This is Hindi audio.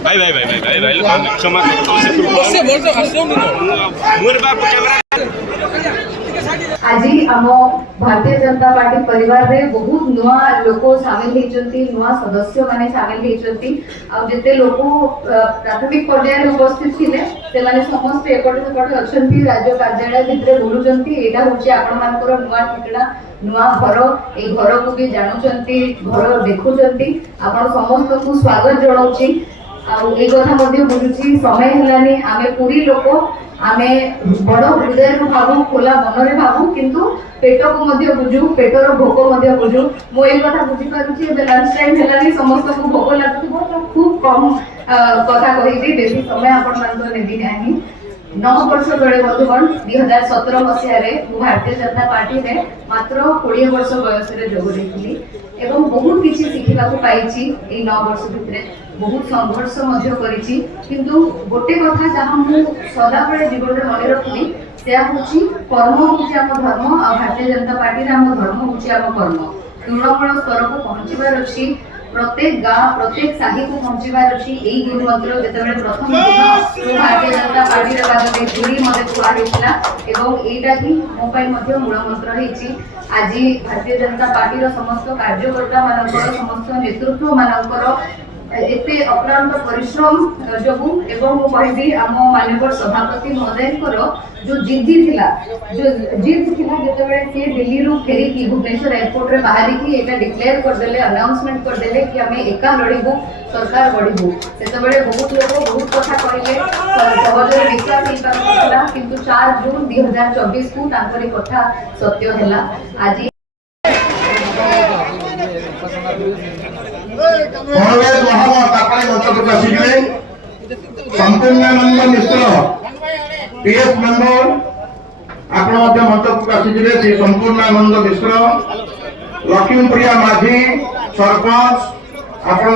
भाई भाई भाई भाई भाई भाई क्षमा आज आम भारतीय जनता पार्टी परिवार रे बहुत नुआ लोक सामिल होती नुआ सदस्य माने सामिल होती जिते लोक प्राथमिक पर्यायर उपस्थित थिले से माने समस्त एपटे सेपटे अछंती राज्य कार्यालय भितर बुलुचंती एटा होची आपण मानकर नुआ ठिकड़ा नुआ घर ए घर को भी जानुचंती घर देखुचंती आपण समस्त को स्वागत जणाउची आ ए कथा मध्ये बुझुची समय हेलानी आमे पूरी लोक आमे बड़ हृदय भावु खोला मन रे भावु किंतु पेट को मध्य बुझु पेटर भोक मध्य बुझु मो ए कथा बुझी पारुची ए लंच टाइम हेलानी समस्त को भोक लागुथबो तो खूब कम कथा कहिबी बेसी समय आपण मानतो नेबी नाही 9 वर्ष बेले बंधुगण 2017 मसीह रे भारतीय जनता पार्टी रे मात्र 20 वर्ष बयस रे जोग देथिली एवं बहुत किछि सिखिबा को पाइछि ए 9 वर्ष भितरे बहुत संघर्ष मध्य करिछि किंतु गोटे कथा जहां मु सदा बेले जीवन रे मने रखली सेया होछि कर्म होछि हम धर्म आ भारतीय जनता पार्टी रे हम धर्म होछि हम कर्म तृणमूल स्तर को पहुंचीबार अछि प्रत्येक गाँव प्रत्येक साही को पहुंचीबार अछि एई गुरु मंत्र जेतेबेले प्रथम दिन भारतीय जनता पार्टी रे बाजते जुड़ी मते कुआ हेतला एवं एटा ही मो पई मध्य मूल मंत्र हेछि आज भारतीय जनता पार्टी रो समस्त कार्यकर्ता मानकर समस्त नेतृत्व मानकर एते अक्लांत परिश्रम जोगु एवं मु कहबी आम माननीय सभापति महोदयकर जो जिद्दी थिला जो जिद थिला जेतेबेले से दिल्ली रु फेरी की भुवनेश्वर एयरपोर्ट रे बाहरी की एटा डिक्लेयर कर देले अनाउंसमेंट कर देले कि हमें एका लड़ीबू सरकार गढीबू सेतेबेले बहुत लोग बहुत कथा कहिले सहजरे विश्वास नहीं करथिला किंतु 4 जून 2024 को तांकरी कथा सत्य हैला आज संपूर्णानंद मिश्र पीएस मेंबर आपण मध्य मंच आसीथिले श्री संपूर्णानंद मिश्र लक्ष्मीप्रिया माझी सरपंच आपण